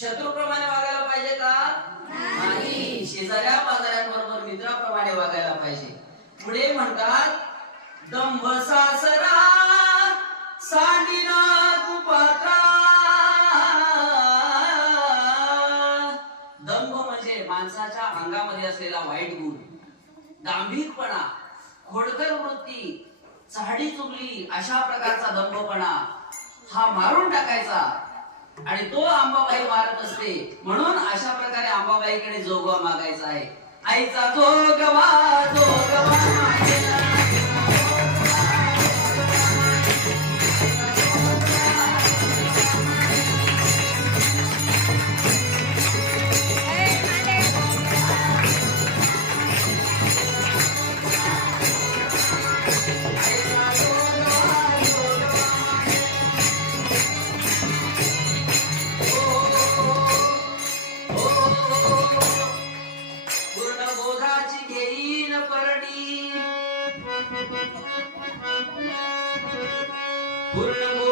शत्रूप्रमाणे वागायला पाहिजे का? नाही. शेजाऱ्या पाजाऱ्यांबरोबर मित्राप्रमाणे वागायला पाहिजे. पुढे म्हणतात, दंभ सासरा सांडिना कुपात्रा. दंभ म्हणजे माणसाच्या अंगामध्ये असलेला वाईट गुण, दांभिकपणा, खोडकर वृत्ती, चहाडी चुगली, अशा प्रकारचा दंभपणा हा मारून टाकायचा. आणि तो अंबाबाई मारत असते. म्हणून अशा प्रकारे अंबाबाईकडे जोगवा मागायचा आहे. आईचा जोगवा जोगवा पूर्ण